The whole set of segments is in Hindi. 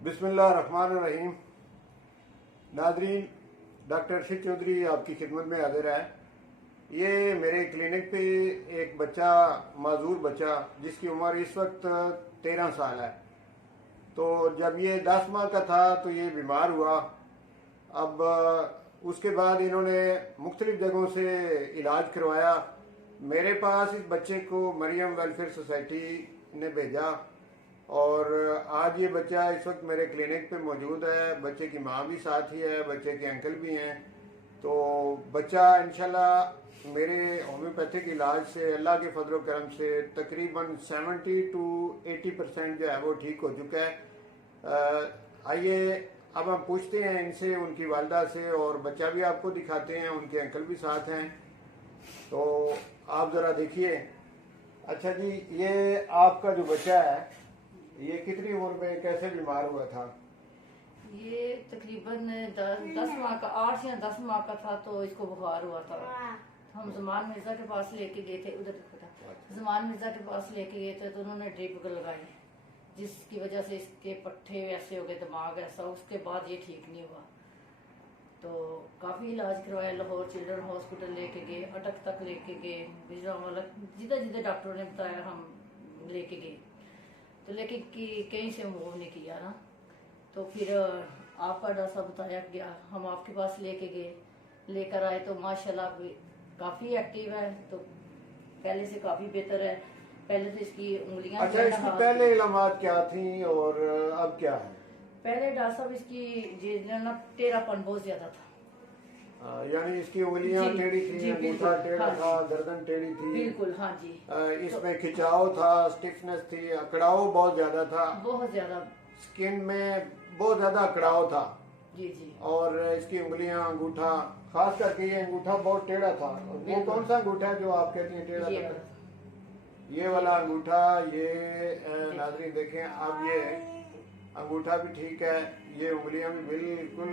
बिस्मिल्लाहिर्रहमानिर्रहीम। नाज़रीन, डॉक्टर अर्शद चौधरी आपकी खिदमत में हाजिर है। ये मेरे क्लिनिक पे एक बच्चा, माजूर बच्चा, जिसकी उम्र इस वक्त 13 साल है। तो जब ये 10 माह का था तो ये बीमार हुआ। अब उसके बाद इन्होंने मुख्तलिफ जगहों से इलाज करवाया। मेरे पास इस बच्चे को मरियम वेलफेयर सोसाइटी ने भेजा और आज ये बच्चा इस वक्त मेरे क्लिनिक पे मौजूद है। बच्चे की माँ भी साथ ही है, बच्चे के अंकल भी हैं। तो बच्चा इंशाल्लाह मेरे होम्योपैथिक इलाज से, अल्लाह के फजल करम से, तकरीबन 70 to 80% जो है वो ठीक हो चुका है। आइए अब हम पूछते हैं इनसे, उनकी वालदा से, और बच्चा भी आपको दिखाते हैं, उनके अंकल भी साथ हैं। तो आप ज़रा देखिए। अच्छा जी, ये आपका जो बच्चा है, ये कितनी उम्र में कैसे बीमार हुआ था? ये तकरीबन 10 माह का, 8 या 10 माह का था तो इसको बुखार हुआ था। हम जमान मिर्जा के पास लेके गए थे, उधर जमान मिर्जा के पास लेके गए थे तो उन्होंने ड्रिप लगाई, जिसकी वजह से इसके पट्टे ऐसे हो गए, दिमाग ऐसा। उसके बाद ये ठीक नहीं हुआ तो काफ़ी इलाज करवाया। लाहौर चिल्ड्रन हॉस्पिटल लेके गए, अटक तक लेके गए, गुजरांवाला, जिधर जिधर डॉक्टरों ने बताया हम लेके गए। तो लेकिन कहीं से मूव नहीं किया ना। तो फिर आपका डॉक्टर बताया गया, हम आपके पास लेके गए, लेकर आए तो माशाल्लाह काफ़ी एक्टिव है। तो पहले से काफ़ी बेहतर है। पहले तो इसकी उंगलियां, अच्छा, इसकी पहले इलामात क्या थी और अब क्या है? पहले डॉक्टर साहब इसकी ना टेढ़ापन बहुत ज्यादा था। यानी इसकी उंगलियां टेढ़ी थी, अंगूठा टेढ़ा था, गर्दन टेढ़ी थी, बिल्कुल। हाँ जी। इसमें खिंचाव था, स्टिफनेस थी, अकड़ाव बहुत ज्यादा था, बहुत ज्यादा स्किन में बहुत ज्यादा अकड़ाव था। जी जी। और इसकी उंगलियां, अंगूठा, खास करके ये अंगूठा बहुत टेढ़ा था। वो कौन सा अंगूठा है जो आप कहती हैं टेढ़ा था? ये वाला अंगूठा। ये नाज़रीन देखें, अब ये अंगूठा भी ठीक है, ये उंगलियां भी बिल्कुल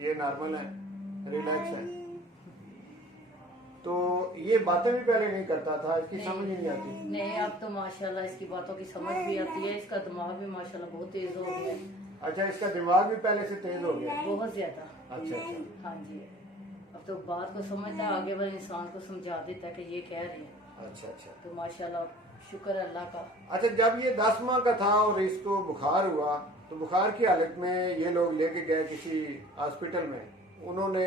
ये नॉर्मल है, रिलैक्स है। तो ये बातें भी पहले नहीं करता था, इसकी समझ ही नहीं आती। नहीं, अब तो माशाल्लाह इसकी बातों की समझ भी आती है। इसका दिमाग भी माशाल्लाह बहुत तेज हो गया है। अच्छा, इसका दिमाग भी पहले से तेज हो गया? बहुत ज्यादा। अच्छा अच्छा। हाँ जी। अब तो बात को समझता है, आगे वाले इंसान को समझा देता है कि ये कह रहे हैं। अच्छा अच्छा। तो माशाल्लाह शुक्र है अल्लाह का। अच्छा, जब ये 10 माह का था और इसको बुखार हुआ तो बुखार की हालत में ये लोग लेके गए किसी हॉस्पिटल में, उन्होंने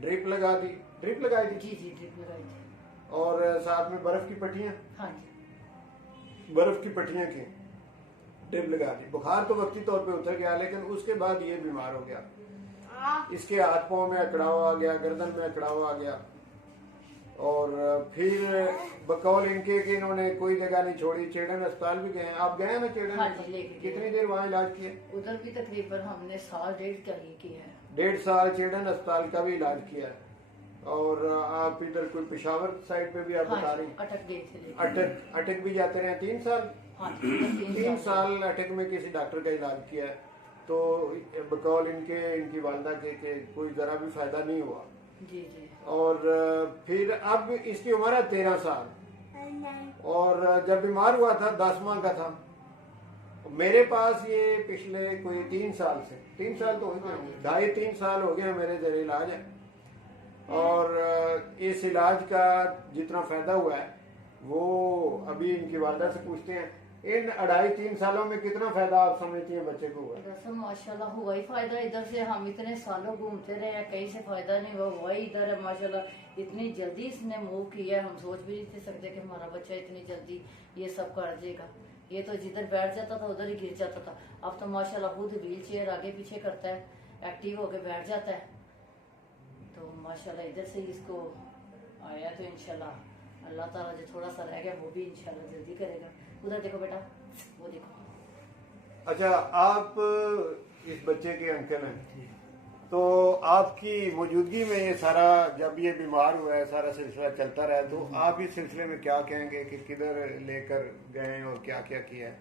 ड्रिप लगा दी, ड्रिप लगाई थी? जी जी, ड्रिप लगाई थी। और साथ में बर्फ की पट्टियां? हाँ जी। बर्फ की पट्टियां की ड्रिप लगा दी। बुखार तो वक्ती तौर पे उतर गया, लेकिन उसके बाद ये बीमार हो गया। इसके हाथ पांव में अकड़ाव आ गया, गर्दन में अकड़ाव आ गया। और फिर बकौल इनके कि इन्होंने कोई जगह नहीं छोड़ी, चेड़न अस्पताल भी गए। आप गए ना चेड़न? हाँ जी, लेके गए। कितनी देर वहाँ इलाज किया? उधर भी तकरीबन हमने 1.5 साल का ही किया है। 1.5 साल चेड़न अस्पताल का भी इलाज किया है। और आप इधर कोई पेशावर साइड पे भी आप बता रही? अटक गए थे। अटक भी जाते रहे 3 साल? हाँ, 3 साल अटक में किसी डॉक्टर का इलाज किया है। तो बकौल इनकी वालदा के कोई जरा भी फायदा नहीं हुआ। जी जी। और फिर अब इसकी उम्र है 13 साल, और जब बीमार हुआ था 10 माह का था। मेरे पास ये पिछले कोई 3 साल से, 3 साल तो हो गए होंगे, 2.5-3 साल हो गए मेरे जरिए इलाज है। और इस इलाज का जितना फायदा हुआ है वो अभी इनकी वालदा से पूछते हैं। इन 2.5-3 सालों में कितना फायदा आप समझती हैं बच्चे को हुआ? दरअसल माशाल्लाह हुआ ही फायदा। इधर से हम इतने सालों घूमते रहे हैं, कहीं से फायदा नहीं हुआ, हुआ ही इधर है माशाल्लाह। इतनी जल्दी इसने मूव किया है, हम सोच भी नहीं थे सकते कि हमारा बच्चा इतनी जल्दी ये सब कर देगा। ये तो जिधर बैठ जाता था उधर ही गिर जाता था। अब तो माशाल्लाह खुद व्हील चेयर आगे पीछे करता है, एक्टिव होकर बैठ जाता है। तो माशाल्लाह इधर से इसको आया तो इंशाल्लाह अल्लाह ताला जो थोड़ा सा रह गया वो भी इंशाल्लाह जल्दी करेगा। उधर देखो बेटा, वो देखो। अच्छा, आप इस बच्चे के अंकल हैं, तो आपकी मौजूदगी में ये सारा, जब ये बीमार हुआ है, सारा सिलसिला चलता रहा, तो आप इस सिलसिले में क्या कहेंगे कि किधर लेकर गए और क्या क्या किया है?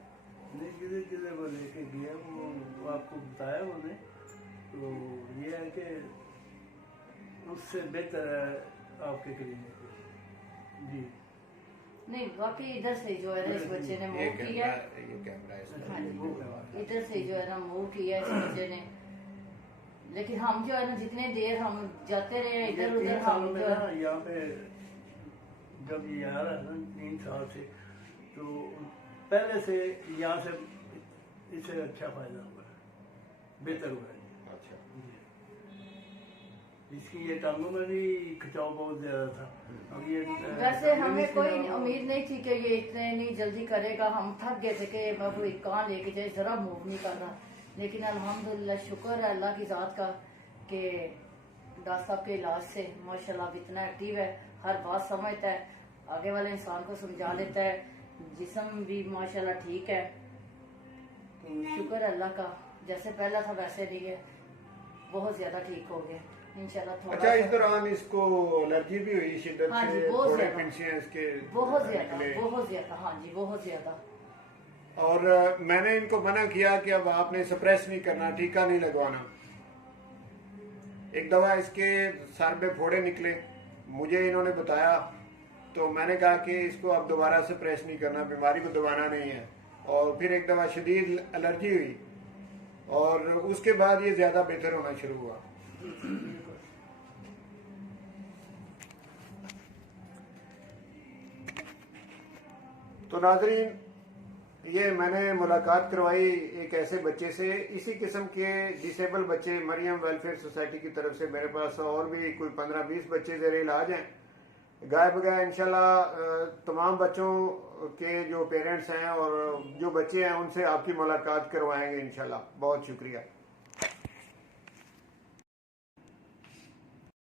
नहीं, किधर वो लेके गया वो आपको बताया उन्होंने। तो ये है कि उससे बेहतर है आपके क्लिनिक जी। नहीं, वाकई इधर से जो है इस बच्चे ने मूव किया। ये कैमरा है इसमें। हाँ जी। इधर से जो है ना मूव किया इस बच्चे ने। लेकिन हम जो है ना जितने देर हम जाते रहे इधर उधर, 3 हम सालों में जो ना है यहाँ पे जब ये आ रहा है ना 3 साल से, तो पहले से यहाँ से इससे अच्छा फायदा हुआ है, बेहतर हुआ है। अच्छा। इसकी ये टांगों में भी खिंचाव बहुत ज्यादा था। अब ये वैसे हमें कोई उम्मीद नहीं थी कि ये इतने नहीं जल्दी करेगा। हम थक गए थे कि मैं कोई कहाँ लेके जाए, जरा मूव नहीं कर रहा। लेकिन अल्हम्दुलिल्लाह शुक्र है अल्लाह की जात का कि डॉक्टर साहब के इलाज से माशाल्लाह अब इतना एक्टिव है, हर बात समझता है, आगे वाले इंसान को समझा लेता है, जिस्म भी माशाल्लाह ठीक है। तो शुक्र है अल्लाह का, जैसे पहला था वैसे नहीं है, बहुत ज्यादा ठीक हो गया इंशाल्लाह। थोड़ा अच्छा, इस सा- दौरान इसको एलर्जी भी हुई शिद्दत हाँ जी, से, बहुत थोड़े ज्यादा। फिंसियाँ इसके बहुत ज्यादा, निकले। बहुत ज्यादा, हाँ जी बहुत ज्यादा। और मैंने इनको मना किया कि अब आपने सप्रेस नहीं करना, टीका नहीं लगवाना। एक दवा इसके सर पे फोड़े निकले, मुझे इन्होंने बताया, तो मैंने कहा कि इसको अब दोबारा सप्रेस नहीं करना, बीमारी को दबाना नहीं है। और फिर एक दवा शदीद एलर्जी हुई और उसके बाद ये ज्यादा बेहतर होना शुरू हुआ। तो नाजरीन, ये मैंने मुलाकात करवाई एक ऐसे बच्चे से। इसी किस्म के डिसेबल बच्चे मरियम वेलफेयर सोसाइटी की तरफ से मेरे पास और भी कोई 15-20 बच्चे ज़ेरे इलाज हैं। गाय बगाए इंशाल्लाह तमाम बच्चों के जो पेरेंट्स हैं और जो बच्चे हैं उनसे आपकी मुलाकात करवाएंगे इंशाल्लाह। बहुत शुक्रिया।